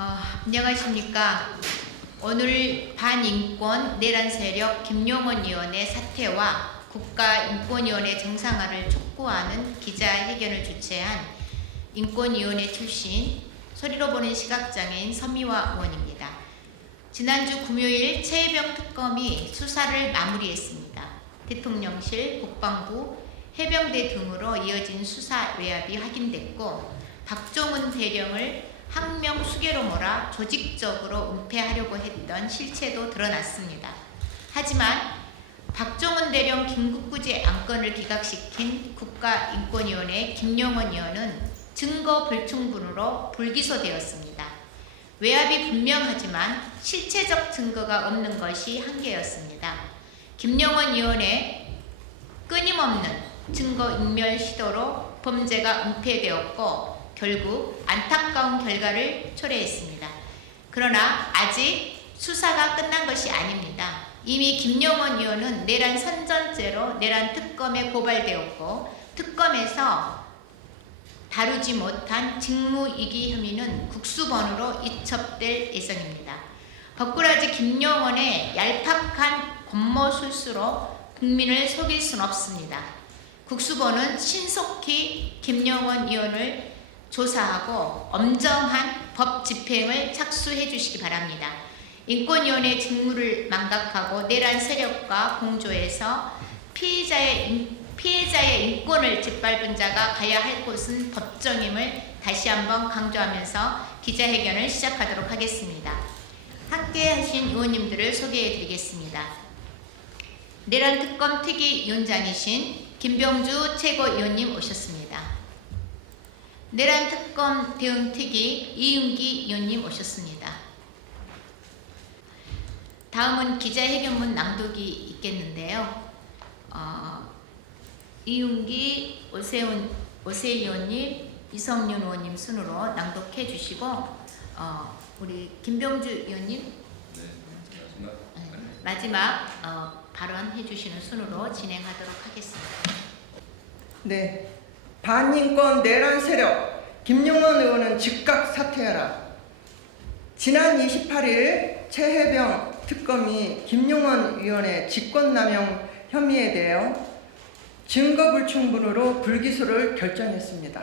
안녕하십니까. 오늘 반인권 내란 세력 김용원 의원의 사퇴와 국가인권위원회 정상화를 촉구하는 기자회견을 주최한 인권위원회 출신 소리로 보는 시각장애인 서미화 의원입니다. 지난주 금요일 최혜병 특검이 수사를 마무리했습니다. 대통령실, 국방부, 해병대 등으로 이어진 수사 외압이 확인됐고 박종훈 대령을 항명 수괴로 몰아 조직적으로 은폐하려고 했던 실체도 드러났습니다. 하지만 박종훈 대령 긴급구제 안건을 기각시킨 국가인권위원회 김용원 의원은 증거 불충분으로 불기소되었습니다. 외압이 분명하지만 실체적 증거가 없는 것이 한계였습니다. 김용원 의원의 끊임없는 증거인멸 시도로 범죄가 은폐되었고 결국 안타까운 결과를 초래했습니다. 그러나 아직 수사가 끝난 것이 아닙니다. 이미 김용원 의원은 내란 선전죄로 내란 특검에 고발되었고 특검에서 다루지 못한 직무이기 혐의는 국수본으로 이첩될 예정입니다. 버꾸라지 김용원의 얄팍한 권모술수로 국민을 속일 수는 없습니다. 국수본은 신속히 김용원 의원을 조사하고 엄정한 법 집행을 착수해 주시기 바랍니다. 인권위원회 직무를 망각하고 내란 세력과 공조해서 피해자의 인권을 짓밟은 자가 가야 할 곳은 법정임을 다시 한번 강조하면서 기자회견을 시작하도록 하겠습니다. 함께 하신 의원님들을 소개해 드리겠습니다. 내란 특검 특위위원장이신 김병주 최고위원님 오셨습니다. 내란 특검 대응 특위 이윤기 의원님 오셨습니다. 다음은 기자회견문 낭독이 있겠는데요. 이윤기, 오세훈 의원님, 이성윤 의원님 순으로 낭독해 주시고 우리 김병주 의원님 마지막 발언해 주시는 순으로 진행하도록 하겠습니다. 네. 반인권 내란 세력 김용원 의원은 즉각 사퇴하라. 지난 28일 최혜병 특검이 김용원 의원의 직권남용 혐의에 대해 증거 불충분으로 불기소를 결정했습니다.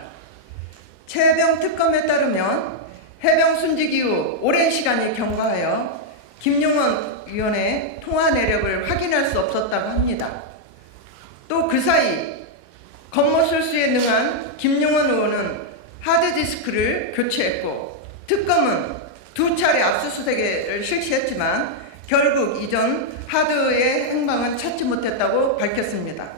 최혜병 특검에 따르면 해병 순직 이후 오랜 시간이 경과하여 김용원 의원의 통화 내역을 확인할 수 없었다고 합니다. 또 그 사이 권모술수에 능한 김용원 의원은 하드디스크를 교체했고 특검은 2차례 압수수색을 실시했지만 결국 이전 하드의 행방은 찾지 못했다고 밝혔습니다.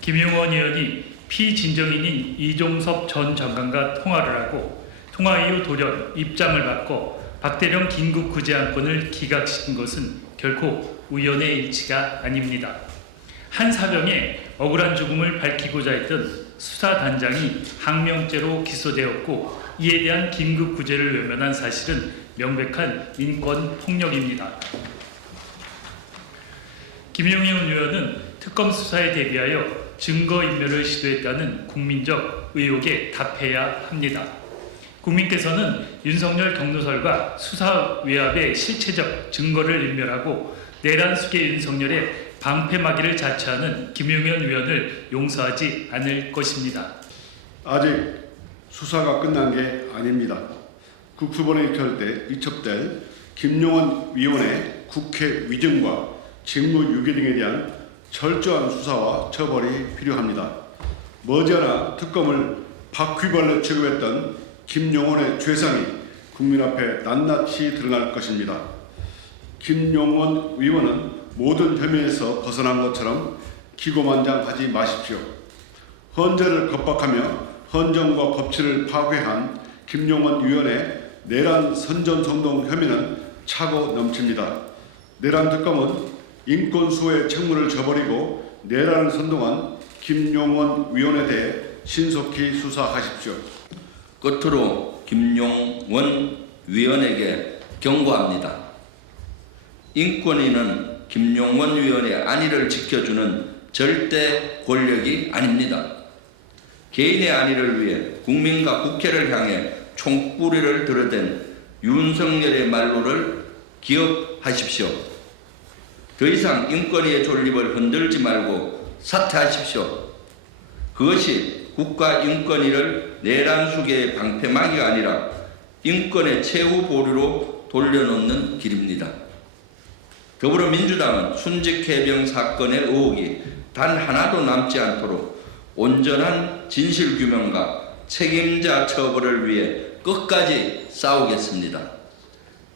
김용원 의원이 피진정인인 이종섭 전 장관과 통화를 하고 통화 이후 돌연 입장을 바꿔 박대령 긴급구제안건을 기각시킨 것은 결코 우연의 일치가 아닙니다. 한 사병의 억울한 죽음을 밝히고자 했던 수사단장이 항명죄로 기소되었고 이에 대한 긴급구제를 외면한 사실은 명백한 인권폭력입니다. 김용원 의원은 특검 수사에 대비하여 증거인멸을 시도했다는 국민적 의혹에 답해야 합니다. 국민께서는 윤석열 경로설과 수사 외압의 실체적 증거를 인멸하고 내란 수계 윤석열의 방패막이를 자처하는 김용원 의원을 용서하지 않을 것입니다. 아직 수사가 끝난 게 아닙니다. 국수본에 이첩될 김용원 의원의 국회 위증과 직무유기 등에 대한 철저한 수사와 처벌이 필요합니다. 머지않아 특검을 바퀴벌레 취급했던 김용원의 죄상이 국민 앞에 낱낱이 드러날 것입니다. 김용원 의원은 모든 혐의에서 벗어난 것처럼 기고만장하지 마십시오. 헌재를 겁박하며 헌정과 법치를 파괴한 김용원 의원의 내란 선전성동 혐의는 차고 넘칩니다. 내란 특검은 인권 수호의 책무를 저버리고 내란을 선동한 김용원 의원에 대해 신속히 수사하십시오. 끝으로 김용원 의원에게 경고합니다. 인권위는 김용원 의원의 안위를 지켜주는 절대 권력이 아닙니다. 개인의 안위를 위해 국민과 국회를 향해 총구리를 들어댄 윤석열의 말로를 기억하십시오. 더 이상 인권위의 존립을 흔들지 말고 사퇴하십시오. 그것이 국가인권위를 내란수계의 방패막이가 아니라 인권의 최후 보루로 돌려놓는 길입니다. 더불어민주당은 순직해병 사건의 의혹이 단 하나도 남지 않도록 온전한 진실규명과 책임자 처벌을 위해 끝까지 싸우겠습니다.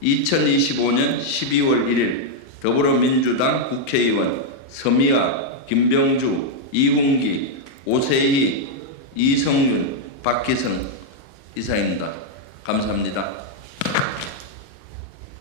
2025년 12월 1일 더불어민주당 국회의원 서미아, 김병주, 이훈기, 오세희, 이성윤, 박희성 이사입니다. 감사합니다.